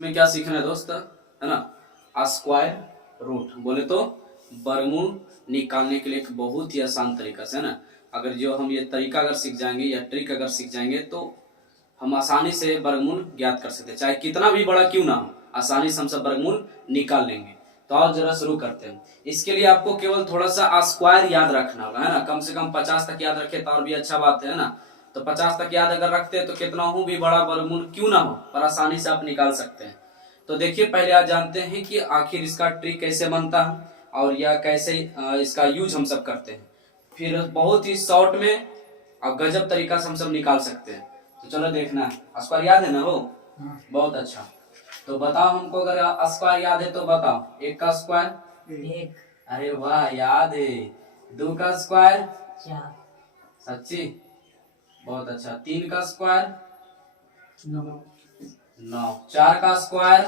में क्या सीखना है दोस्त, है ना। स्क्वायर रूट बोले तो वर्गमूल निकालने के लिए एक बहुत ही आसान तरीका से, है ना। अगर जो हम ये तरीका अगर सीख जाएंगे या ट्रिक अगर सीख जाएंगे तो हम आसानी से वर्गमूल ज्ञात कर सकते हैं, चाहे कितना भी बड़ा क्यों ना हो, आसानी से हम सब वर्गमूल निकाल लेंगे। तो और जरा शुरू करते हैं। इसके लिए आपको केवल थोड़ा सा स्क्वायर याद रखना होगा, है ना। कम से कम 50 तक याद रखे तो और भी अच्छा बात है ना। तो 50 तक याद अगर रखते हैं तो कितना हो भी बड़ा वर्गमूल क्यों ना हो पर आसानी से आप निकाल सकते हैं। तो देखिए, पहले आप जानते हैं कि आखिर इसका ट्रिक कैसे बनता है और यह कैसे इसका यूज हम सब करते हैं। फिर बहुत ही शॉर्ट में और गजब तरीका से हम सब निकाल सकते हैं। तो चलो देखना है। स्क्वायर याद है ना हो? बहुत अच्छा। तो बताओ हमको, अगर स्क्वायर याद है तो बताओ। 1 का स्क्वायर 1, अरे वाह याद है। 2 का स्क्वायर 4, सच्ची बहुत अच्छा। 3 का स्क्वायर 9, 9। 4 का स्क्वायर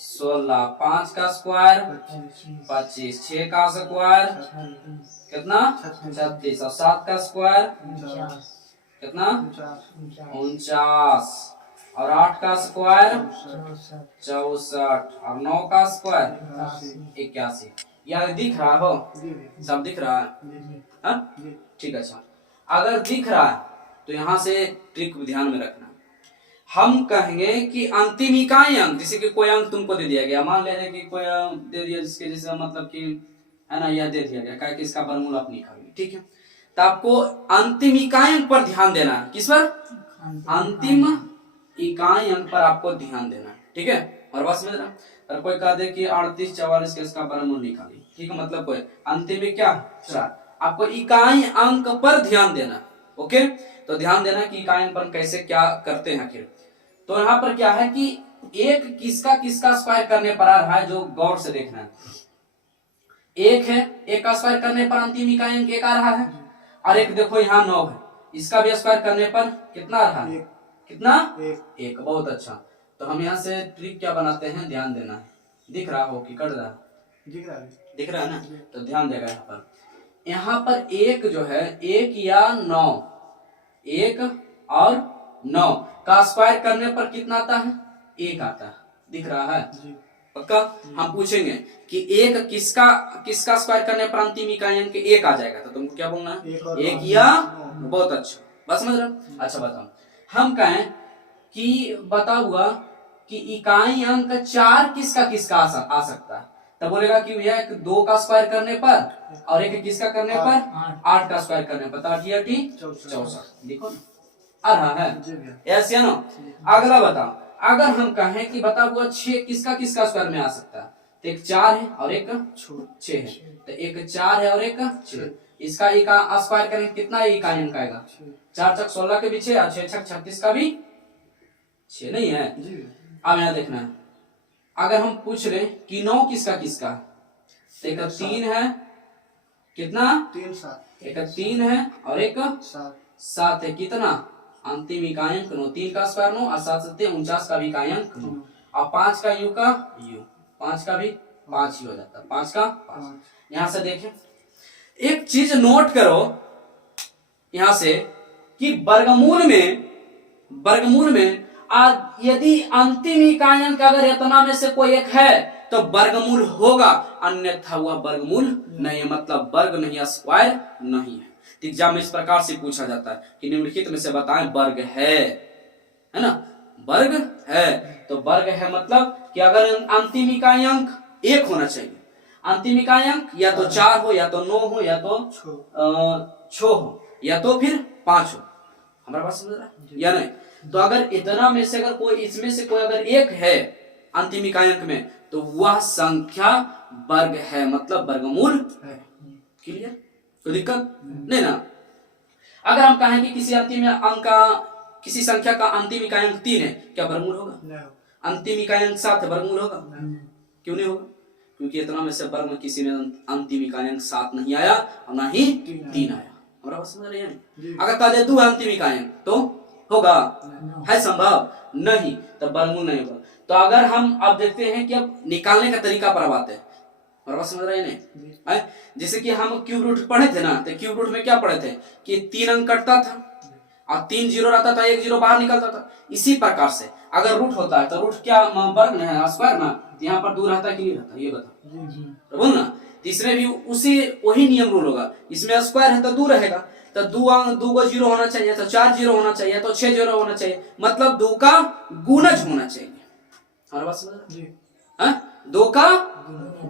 16। 5 का स्क्वायर 25। 6 का स्क्वायर कितना 36। और 7 का स्क्वायर 49, कितना 49। और 8 का स्क्वायर 64। और 9 का स्क्वायर 81। यार दिख रहा हो? सब दिख रहा है? हाँ? ठीक है। अच्छा, अगर दिख रहा है तो यहाँ से ट्रिक ध्यान में रखना। हम कहेंगे कि अंतिम इकाई अंक, जैसे कि कोई अंक तुमको दे दिया गया, मान लेते कि कोई अंक दे दिया जिसके जैसे मतलब कि, है ना, यह दे दिया गया क्या कि इसका वर्गमूल आप निकालिए, ठीक है। तो आपको अंतिम इकाई अंक पर ध्यान देना है। किस पर? अंतिम इकाई अंक पर आपको ध्यान देना है, ठीक है। और बस में और कोई कह दे कि 38 44 के इसका वर्गमूल निकालिए, ठीक है, मतलब कोई अंतिम में क्या 4, आपको इकाई अंक पर ध्यान देना। ओके, तो ध्यान देना कि इकाई अंक पर कैसे क्या करते हैं आखिर। तो यहाँ पर क्या है कि एक किसका किसका स्क्वायर करने पर आ रहा है, जो गौर से देखना है। एक है, एक का स्क्वायर करने पर अंतिम इकाई अंक 1 आ रहा है। और एक देखो यहाँ 9 है, इसका भी स्क्वायर करने पर कितना आ रहा है? कितना? 1। बहुत अच्छा। तो हम यहाँ से ट्रिक क्या बनाते हैं, ध्यान देना है। दिख रहा हो कि कट रहा है? दिख रहा है ना। तो ध्यान देगा यहाँ पर एक जो है 1 या 9, 1 और 9 का स्क्वायर करने पर कितना आता है? 1 आता है। दिख रहा है? पक्का? हम पूछेंगे कि एक किसका किसका स्क्वायर करने पर अंतिम इकाई अंक 1 आ जाएगा, तो तुमको क्या बोलना है? 1 या 9। बहुत अच्छा, बस समझ रहे? अच्छा बताओ, हम कहें कि बताऊंगा कि इकाई अंक 4 किसका किसका आ सकता है, तब बोलेगा कि भैया 2 का स्क्वायर करने पर और एक किसका करने पर 8 का स्क्वायर करने पर, तो 8 64। देखो आ रहा है ऐसे ना। अगला बताओ, अगर हम कहें कि बताओ 6 किसका किसका स्क्वायर में आ सकता है, तो एक 4 है और एक 6 है, तो एक 4 है और एक 6, इसका स्क्वायर करेंगे कितना इकाई अंक आएगा? 4 छक 16 के भी 6 और 6 छक 36 का भी 6 नहीं है। अब यहाँ देखना है, अगर हम पूछ रहे कि 9 किसका किसका, तो एक 3 है, कितना एक 3 है और एक 7 है, कितना अंतिम इकाई अंक 9। 3 का स्क्वायर 9 और 7 7 49 का भी इकाई अंक 9 और 5 का यू का यू, 5 का भी 5 ही हो जाता है, 5 का 5। यहाँ से देखें, एक चीज नोट करो यहां से कि वर्गमूल में यदि अंतिम इकाई अंक अगर इतना में से कोई एक है तो वर्गमूल होगा, अन्यथा वह वर्गमूल नहीं है, मतलब वर्ग नहीं, स्क्वायर नहीं है। एग्जाम में इस प्रकार से पूछा जाता है कि निम्नलिखित में से बताएं वर्ग है ना, वर्ग है। तो वर्ग है मतलब कि अगर अंतिम इकाई अंक 1 होना चाहिए, अंतिम इकाई अंक या तो 4 हो या तो 9 हो या तो 6 हो या तो फिर 5 हो। हमारा बात समझ रहा है या नहीं? तो अगर इतना में से अगर कोई इसमें से कोई अगर 1 है अंतिम इकाई अंक में, तो वह संख्या वर्ग है, मतलब वर्गमूल है। क्लियर? कोई दिक्कत नहीं ना। अगर हम कहें कि किसी अंतिम अंक का, किसी संख्या का अंतिम इकाई अंक 3 है, क्या वर्गमूल होगा? अंतिम इकाई अंक 7 है, वर्गमूल होगा? क्यों नहीं होगा? क्योंकि इतना में से वर्ग में किसी में अंतिम इकाई अंक 7 नहीं आया और ना ही 3 आया। हमारा बात समझ रहे हैं? अगर कह दे 2 अंतिम इकाई अंक तो होगा? है संभव? नहीं, तो वर्गमूल नहीं होगा। तो अगर हम अब देखते हैं कि अब निकालने का तरीका पर आते हैं, हमारा बात समझ रहे हैं नहीं? जैसे कि हम क्यूब रूट पढ़े थे ना, तो क्यूब रूट में क्या पढ़े थे कि 3 अंक कटता था और 3 जीरो रहता था, 1 जीरो बाहर निकलता था। इसी प्रकार से अगर रूट होता है तो रूट क्या वर्ग में है, स्क्वायर ना, तो यहाँ पर 2 रहता है कि नहीं रहता, ये बता। जी तो बोल ना, तीसरे भी उसी वही नियम रूल होगा, इसमें स्क्वायर है तो 2 रहेगा, तो 2 को 0 होना चाहिए, तो 4 0 होना चाहिए, तो 6 0 होना चाहिए, मतलब 2 का गुणज होना चाहिए। हमारी बात समझ रहा जी है? 2 का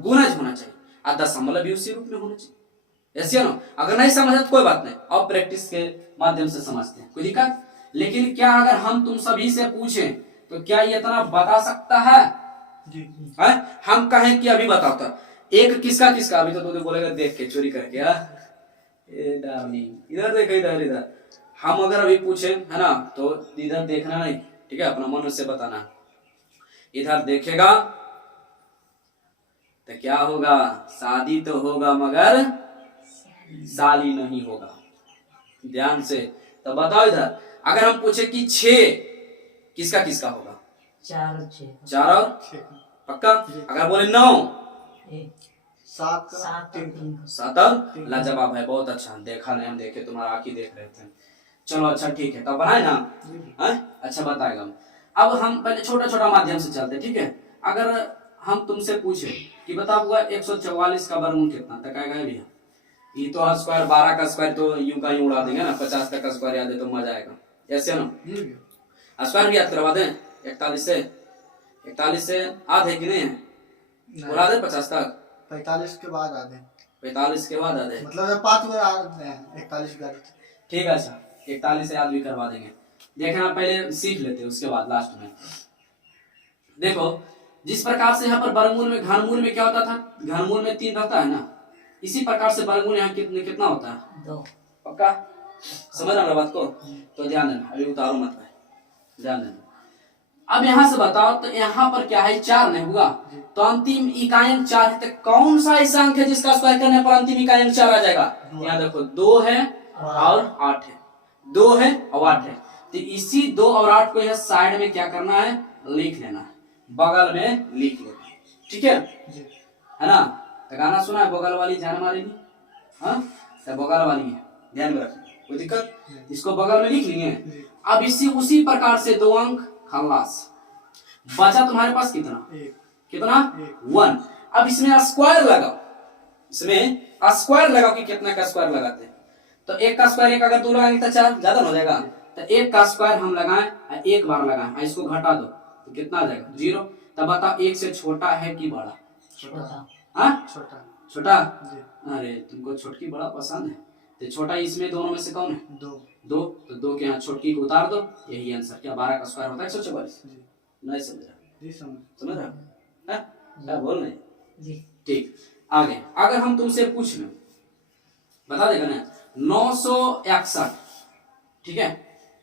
गुणज होना चाहिए और दशमलव भी उसी रूप में होना चाहिए, ऐसे ना। अगर नहीं समझा तो कोई बात नहीं, अब प्रैक्टिस के माध्यम से समझते हैं, कोई दिक्कत। लेकिन क्या अगर हम तुम सभी से पूछें तो क्या ये इतना बता सकता है? जी है? हम कहें कि अभी बताओ तो एक किसका किसका, अभी तो तू बोलेगा देख के चोरी करके, ए डार्लिंग इधर देख, इधर इधर। हम अगर अभी पूछे है ना, तो इधर देखना नहीं, ठीक है, अपना मन से बताना। इधर देखेगा तो क्या होगा, शादी तो होगा मगर साली नहीं होगा, ध्यान से। तो बताओ इधर अगर हम पूछे कि 6 किसका किसका होगा, 4 और 6 4 और 6 पक्का। अगर बोले 9 7 3 7 और लाजवाब है, बहुत अच्छा, देखा नहीं हम, देखे तुम्हारा आंख ही देख रहे थे। चलो अच्छा ठीक है, तो बनाए ना, अच्छा बताएगा। अब हम पहले छोटा छोटा माध्यम से चलते, ठीक है। अगर हम तुमसे पूछे कि बताओ 144 का वर्गमूल कितना, तक आएगा भैया? ये तो स्क्वायर 12 का स्क्वायर तो यूं का यूं उड़ा देंगे ना, 50 तक का स्क्वायर याद है तो मजा आएगा, ऐसे ना। स्क्वायर भी याद करवा दें, 41 से आधे कि नहीं उड़ा दे 50 तक, 45 के बाद आधे, 45 के बाद आधे, मतलब 5 में आधे 41 का। ठीक है, अच्छा 41 से याद भी करवा देंगे। देखना पहले सीख लेते हैं, उसके बाद लास्ट में देखो, जिस प्रकार से यहाँ पर वर्गमूल में घनमूल में क्या होता था, घनमूल में 3 रहता है ना, इसी प्रकार से वर्गमूल यहाँ कितना होता है, 2। पक्का समझ रहा बात को? तो ध्यान देना, अभी उतारो मत भाई, ध्यान देना। अब यहाँ से बताओ तो यहाँ पर क्या है, 4 नहीं हुआ, तो अंतिम इकाई अंक 4 है, तो कौन सा ऐसा अंक है जिसका स्क्वायर करने पर अंतिम इकाई अंक 4 आ जाएगा? यहाँ देखो 2 है और 8 है, 2 है और 8 है, तो इसी 2 और 8 को यह साइड में क्या करना है, लिख लेना है, बगल में लिख लेना, ठीक है ना। तो गाना सुना है बगल वाली जान मारेगी, हाँ तो बगल वाली है, ध्यान में रखना, कोई दिक्कत, इसको बगल में लिख लेंगे। अब इसी उसी प्रकार से 2 अंक खल्लास, बचा तुम्हारे पास कितना, कितना 1। अब इसमें स्क्वायर लगाओ, इसमें स्क्वायर लगाओ कि कितना का स्क्वायर लगाते हैं, तो 1 का स्क्वायर 1, अगर 2 लगाएंगे तो 4 ज्यादा हो जाएगा, तो 1 का स्क्वायर हम लगाएं, 1 बार लगाएं, इसको घटा दो तो कितना आ जाएगा 0। तब बताओ 1 से छोटा है कि बड़ा? छोटा। हाँ छोटा, छोटा। अरे तुमको छोटकी बड़ा पसंद है, तो छोटा इसमें दोनों में से कौन है, 2, तो 2 के यहाँ छोटकी को उतार दो, यही आंसर। क्या 12 का स्क्वायर होता है 144? नहीं समझ रहा, बोल रहे, ठीक। आगे अगर हम तुमसे पूछ लें, बता देगा ना, 961, ठीक है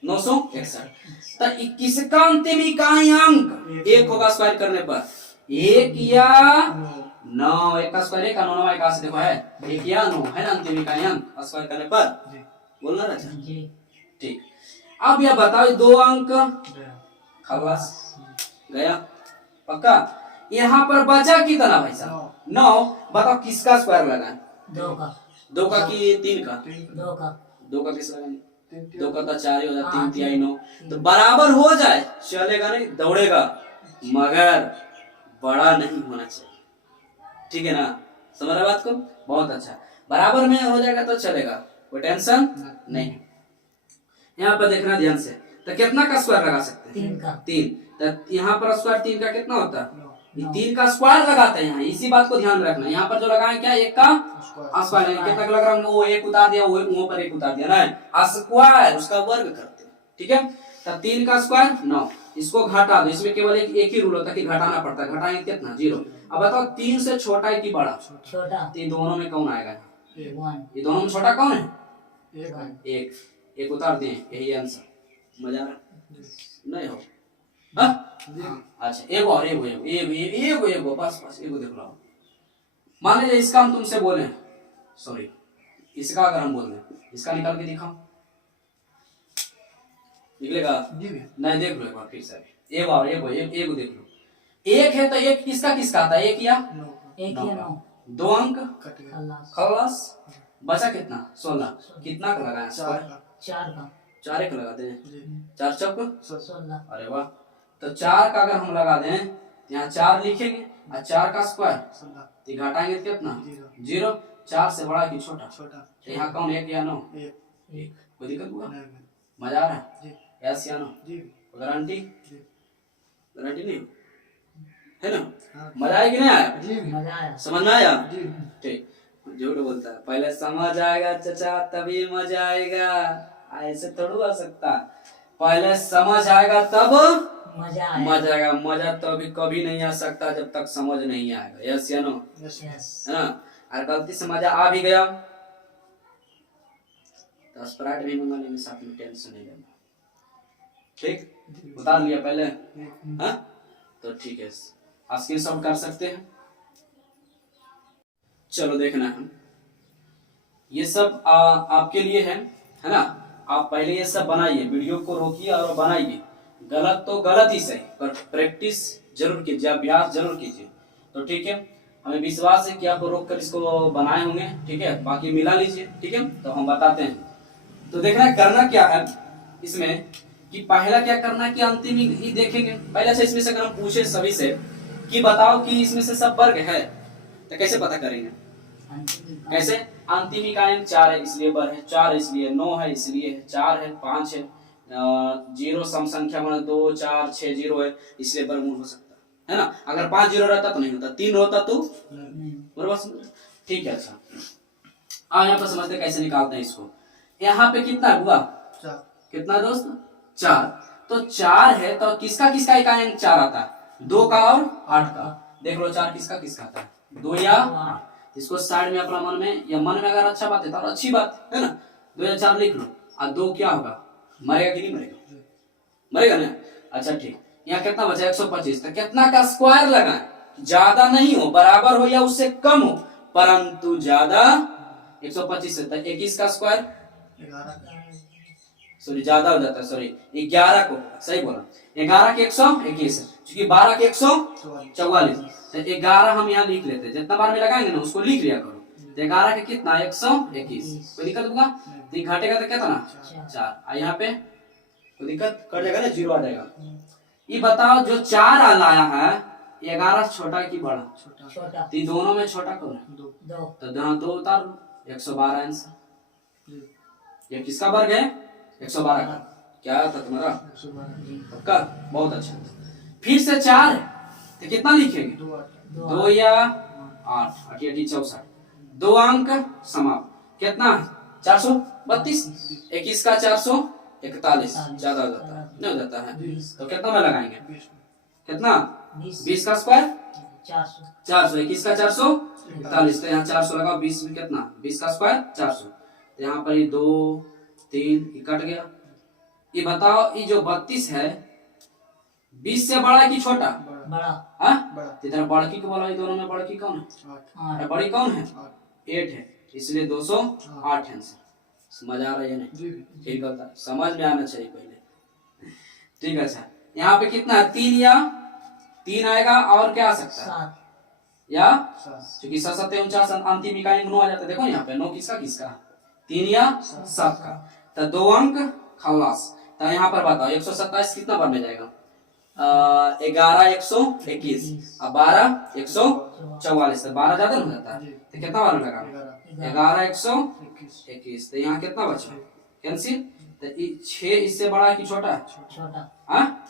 961, तो किसका अंतिम इकाई अंक 1 होगा स्क्वायर करने पर, 1 या 9? 1 का स्क्वायर 1 का 9 1 से देखो है 1 या 9 है ना, अंतिम इकाई अंक स्क्वायर करने पर, बोलना ना, ठीक। अब यह बताओ 2 अंक खल्लास गया, पक्का। यहाँ पर बचा कितना भाई साहब, 9। बताओ किसका स्क्वायर लगाएं, 2 का कि 3 का? 2 का किस लगाएंगे, 2 का तो 4 ही हो जाता, 3 3 9, तो बराबर हो जाए चलेगा, नहीं दौड़ेगा, मगर बड़ा नहीं होना चाहिए, ठीक है ना, समझ रहे बात को? बहुत अच्छा, बराबर में हो जाएगा तो चलेगा, कोई टेंशन नहीं। यहाँ पर देखना ध्यान से, तो कितना का स्क्वायर लगा सकते हैं, 3 का। 3, तो यहाँ पर स्क्वायर 3 का कितना होता है, 3 का स्क्वायर लगाते हैं यहाँ, इसी बात को ध्यान रखना। यहाँ पर जो लगाए क्या, 1 का स्क्वायर, कितना लग रहा है, वो 1 उतार दिया, वो वहां पर 1 उतार दिया ना, स्क्वायर उसका वर्ग करते हैं, ठीक है। तो 3 का स्क्वायर 9, इसको घटा दो, इसमें केवल एक ही रूल होता है कि घटाना पड़ता है, घटाएंगे कितना 0। अब बताओ 3 से छोटा है कि बड़ा, छोटा, तो दोनों में कौन आएगा, ये दोनों में छोटा कौन है, 1 उतार दें, यही आंसर। मजा आ रहा नहीं हो, अच्छा एक और एक बस एक देख लो। मान लीजिए इसका हम तुमसे बोले, सॉरी इसका अगर हम बोल दें, इसका निकाल के दिखाओ, निकलेगा नहीं, देख लो एक बार फिर से, एक और एक देख लो। 1 है तो 1 किसका किसका आता है, 1 या 9, 2 अंक खल्लास, बचा कितना 16, कितना का लगाया, 4 का 4 एक लगाते हैं, 4 चौक 16, अरे वाह। तो 4 का अगर हम लगा दें तो यहाँ 4 लिखेंगे और 4 का स्क्वायर 16 तो घटाएंगे तो कितना 0 0। 4 से बड़ा कि छोटा छोटा तो यहाँ कौन 1 या 9 1 कोई दिक्कत हुआ नहीं मजा आ रहा है जी यस या नो जी गारंटी जी गारंटी नहीं है ना हाँ मजा आया कि नहीं आया जी मजा आया समझ में आया जी ठीक झूठ बोलता है पहले समझ आएगा चचा तभी मजा आएगा ऐसे थोड़ा आ सकता पहले समझ आएगा तब मजा आएगा मजा तो अभी कभी नहीं आ सकता जब तक समझ नहीं आएगा यस या नो यस है ना और गलती से मजा आ भी गया तो स्प्राइट भी मंगा लेंगे साथ में टेंशन नहीं लेना ठीक उतार लिया पहले हाँ तो ठीक है स्क्रीनशॉट कर सकते हैं चलो देखना है ये सब आपके लिए है ना आप पहले ये सब बनाइए वीडियो को रोकिए और बनाइए गलत तो गलत ही सही पर प्रैक्टिस जरूर कीजिए अभ्यास जरूर कीजिए तो ठीक है हमें विश्वास है कि आप रोक कर इसको बनाए होंगे ठीक है बाकी मिला लीजिए ठीक है तो हम बताते हैं तो देखना करना क्या है इसमें कि पहला क्या करना है कि अंतिम ही देखेंगे पहले से इसमें से अगर हम पूछे सभी से कि बताओ कि इसमें से सब वर्ग है तो कैसे पता करेंगे कैसे अंतिम इकाई 4 है इसलिए वर्ग है 4 इसलिए 9 है इसलिए 4 है 5 है 0 सम संख्या में 2 4 6 0 है इसलिए वर्गमूल हो सकता है ना अगर 5 0 रहता तो नहीं होता 3 होता तो बराबर ठीक है अच्छा अब यहाँ पर समझते कैसे निकालते हैं इसको यहाँ पे कितना हुआ कितना दोस्त 4 तो 4 है तो किसका किसका इकाई 4 आता है 2 का और 8 का देख लो 4 किसका किसका आता है 2 या 8 इसको साइड में अपना मन में या मन में अगर अच्छा बात है तो अच्छी बात है ना 2 या 4 लिख लो और 2 क्या होगा मरेगा कि नहीं मरेगा मरेगा ना अच्छा ठीक यहाँ कितना बचा 125 तो कितना का स्क्वायर लगाए ज्यादा नहीं हो बराबर हो या उससे कम हो परंतु ज्यादा 125 से 21 का स्क्वायर सॉरी ज्यादा हो जाता है सॉरी 11 को सही बोला 11 के 121 क्योंकि 12 के 144 तो 11 हम यहाँ लिख लेते हैं जितना बार में लगाएंगे ना उसको लिख लिया करो तो 11 के कितना 121 कोई दिक्कत होगा तो घटेगा तो कितना 4 यहाँ पे कोई दिक्कत कट जाएगा ना 0 आ जाएगा ये बताओ जो 4 लाया है 11 छोटा की बड़ा छोटा तो दोनों में छोटा कौन है 2 तो यहाँ 2 उतार लो 112 आंसर ये किसका वर्ग है 112 का क्या था तुम्हारा पक्का बहुत अच्छा फिर से 4 है तो कितना लिखेंगे 2 या 8 8 64 2 अंक समाप्त कितना 432 21 का 441 ज्यादा हो जाता है नहीं हो जाता है तो कितना में लगाएंगे कितना 20 का स्क्वायर 400 21 का 441 तो यहाँ 400 लगाओ 20 में कितना 20 का स्क्वायर 400 तो यहाँ पर ये 2 3 कट गया ये बताओ ये जो 32 है 20 से बड़ा कि छोटा बड़ा हाँ इधर बड़की को बोला दोनों में बड़की कौन है बड़ी कौन है 8 है इसलिए 208 आंसर समझ आ रहा है नहीं ठीक होता समझ में आना चाहिए पहले ठीक है अच्छा यहाँ पे कितना है 3 या 3 आएगा और क्या आ सकता है या क्योंकि 7 7 49 अंतिम इकाई 9 आ जाता है देखो यहाँ पे 9 किसका किसका 3 या 7 का तो 2 अंक खलास तो यहाँ पर बताओ 127 कितना बार में जाएगा 11 121 अब 12 144 तो 12 ज्यादा हो जाता है तो कितना बार में लगा 11 121 तो यहाँ कितना बचा कैंसिल तो 6 इससे बड़ा कि छोटा छोटा हाँ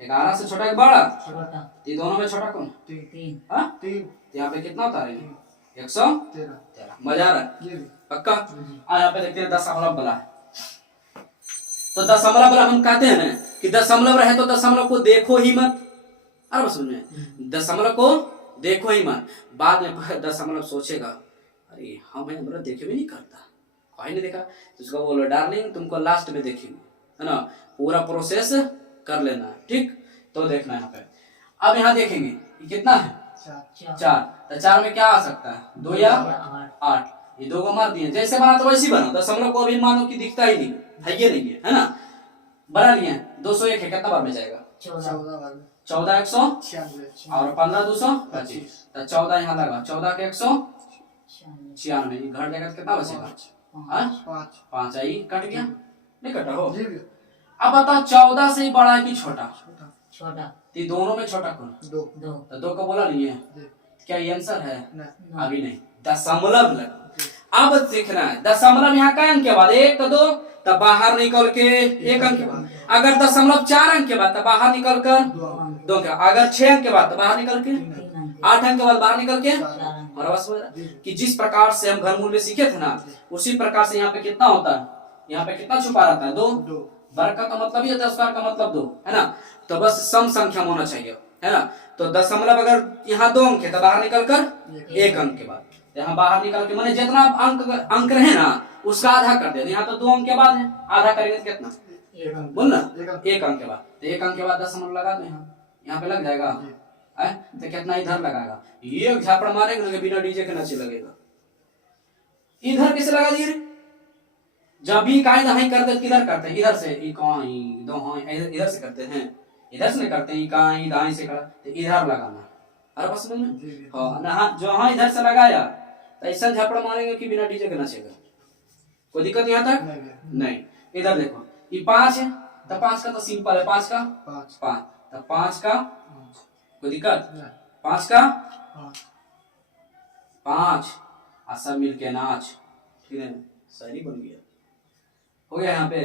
11 से छोटा कि बड़ा छोटा ये दोनों में छोटा कौन 3 हाँ 3 तो यहाँ पे कितना उतारेंगे 113 मजा आ रहा है पक्का यहाँ पे देखते हैं दशमलव वाला तो दशमलव वाला हम कहते हैं ना कि दशमलव रहे तो दशमलव को देखो ही मत अरे समझ में दशमलव को देखो ही मत बाद में दशमलव सोचेगा अरे हाँ मैं हमारा देखे भी नहीं करता कोई नहीं देखा तो उसको बोलो डार्लिंग तुमको लास्ट में देखेंगे है ना पूरा प्रोसेस कर लेना ठीक तो देखना यहाँ पे अब यहाँ देखेंगे कितना है 4 तो 4 में क्या आ सकता है 2 या 8 ये 2 को मार दिए जैसे बना तो वैसे बना दशमलव को अभी मानो कि दिखता ही नहीं है ये नहीं है ना बना लिए 201 है कितना बार में जाएगा 14 196 और 15 225 तो 14 यहाँ लगा 14 के 196 घट जाएगा तो कितना बचेगा 5 आई कट गया नहीं कटा हो अब बताओ 14 से ही बड़ा है कि छोटा छोटा। तो दोनों में छोटा कौन? दो। तो दो का बोला नहीं है, जी। क्या ये आंसर है? नहीं। अभी नहीं, दशमलव लगा। अब सीखना है दशमलव यहाँ का अंक के बाद एक तो दो, तब बाहर निकल के एक अंक के बाद। अगर दशमलव 4 अंक के बाद तब बाहर निकल कर दो अंक। अगर 6 अंक के बाद तो बाहर निकल के 8 अंक के बाद बाहर निकल के। और बस कि जिस प्रकार से हम घनमूल में सीखे थे ना, उसी प्रकार से यहाँ पे कितना होता है, यहाँ पे कितना छुपा रहता है? दो। वर्ग का मतलब ही होता है, स्क्वायर का मतलब दो, है ना। तो बस सम संख्या में होना चाहिए, है ना। तो दशमलव अगर यहाँ 2 अंक है तो बाहर निकल कर 1 अंक के बाद, यहाँ बाहर निकल के माने जितना अंक रहे ना उसका आधा कर दे। यहाँ तो 2 अंक के बाद है, आधा करेंगे तो कितना? बोल ना, 1 अंक के बाद। तो 1 अंक के बाद दशमलव लगा दो, यहाँ पे लग जाएगा है। तो कितना इधर लगाएगा? ये झापड़ मारेंगे ना बिना डीजे के नाचे लगेगा। इधर कैसे लगा दिए? जब भी कायदा ही करते किधर करते हैं? इधर से इकाई दो हाँ इधर से करते हैं, इधर से नहीं करते हैं इकाई दाई से करा, तो इधर लगाना। अरे बस में हाँ ना, जो हाँ इधर से लगाया तो ऐसा झापड़ मारेंगे कि बिना डीजे के नाचेगा। कोई दिक्कत यहाँ तक नहीं। इधर देखो ये 5 है, तो 5 का तो सिंपल है, 5 का 5, तो 5 का कोई दिक्कत? 5 का 5 और सब मिलके नाच, ठीक है, शायरी बन गया, हो गया यहाँ पे।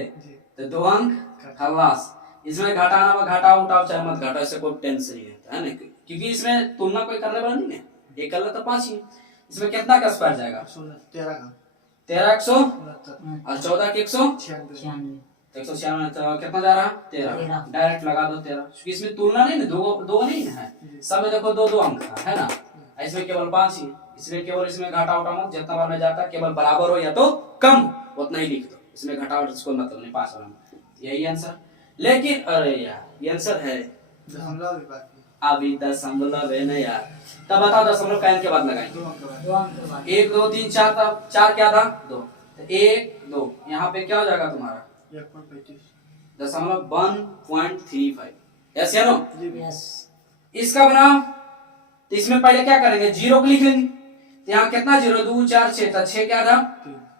तो 2 अंक खलास। इसमें घटाना व घटाओ उठाओ चाहे मत घटाओ, इससे कोई टेंशन नहीं रहता है ना, क्योंकि इसमें तुलना कोई करने वाला नहीं है। एक कर तो 5 ही। इसमें कितना का स्क्वायर जाएगा? 13 100 और 14 के 196, तो 196 तो कितना जा रहा है? 13। डायरेक्ट लगा दो 13, क्योंकि इसमें तुलना नहीं ना, दो नहीं है, सब में देखो 2 अंक है ना। इसमें केवल 5 ही, इसमें केवल इसमें घटा उठा मत, जितना बार में जाता केवल बराबर हो या तो कम उतना ही लिख दो, इसमें घटा उठा कोई मतलब नहीं। 5 वाला में यही आंसर। लेकिन अरे यार ये आंसर है अभी दशमलव है ना यार। तब बताओ दशमलव का के बाद लगाएंगे 1 2 3 4, तब 4 क्या था? 2, 1 2, यहाँ पे क्या हो जाएगा तुम्हारा? दशमलव 1.35। यस या नो? इसका बनाओ, तो इसमें पहले क्या करेंगे? 0 को लिख लेंगे। तो यहाँ कितना 0 2 4 6, तो 6 क्या था?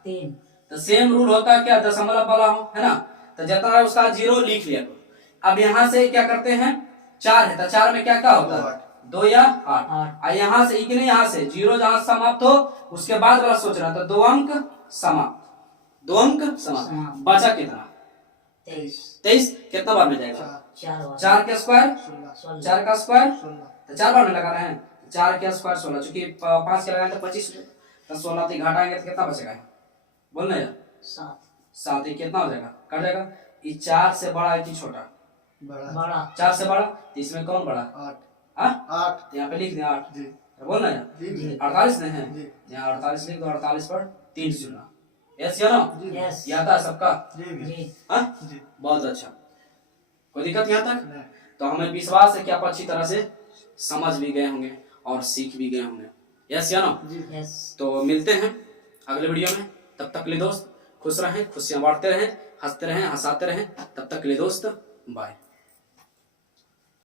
3। तो सेम रूल होता है क्या? दशमलव वाला हो, है ना। तो जितना है उसका 0 लिख लिया। अब यहाँ से क्या करते हैं? 4 है, तो 4 में क्या क्या होता है? 2 या 8। और यहाँ से नहीं, यहाँ से 0 जहाँ समाप्त हो उसके बाद वाला सोच रहा था 2 अंक समाप्त, 2 अंक समाप्त। बचा कितना? 23। कितना बार में जाएगा? 4 के स्क्वायर 4 का स्क्वायर, तो 4 बार में लगा रहे हैं। 4 के स्क्वायर 16, चूंकि 5 के लगाए तो 25, तो 16 तो घटाएंगे तो कितना बचेगा? बोलना यार 7 ही कितना हो जाएगा? कट जाएगा। ये 4 से बड़ा है कि छोटा? बड़ा। 4 से बड़ा, तो इसमें कौन बड़ा? 8। यहाँ पे लिख दें 8, बोलना यार 48 नहीं है, यहाँ 48 लिख दो, 48 पर 3 चुना। यस या नो? ये आता है सबका? बहुत अच्छा, कोई दिक्कत यहाँ तक? तो हमें विश्वास है कि आप अच्छी तरह से समझ भी गए होंगे और सीख भी गए होंगे। यस या नो? तो मिलते हैं अगले वीडियो में, तब तक के लिए दोस्त खुश रहें, खुशियां बांटते रहें, हंसते रहें, हंसाते रहें। तब तक के लिए दोस्त बाय।